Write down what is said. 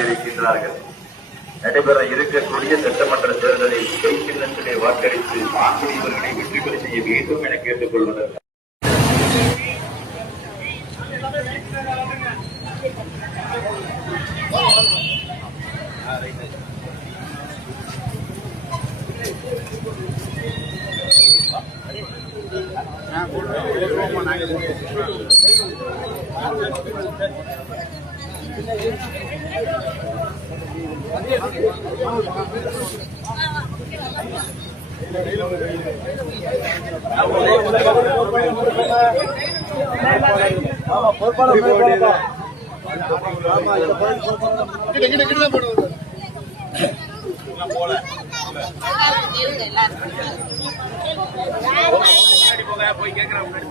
காத்திருக்கின்றார்கள். நடைபெற இருக்கக்கூடிய சட்டமன்ற தேர்தலில் கை சின்னத்திலே வாக்களித்து ஆசிரியர்களை வெற்றி பெற செய்ய வேண்டும் என கேட்டுக் கொள்வதற்கு போய் கேட்கிறேன்.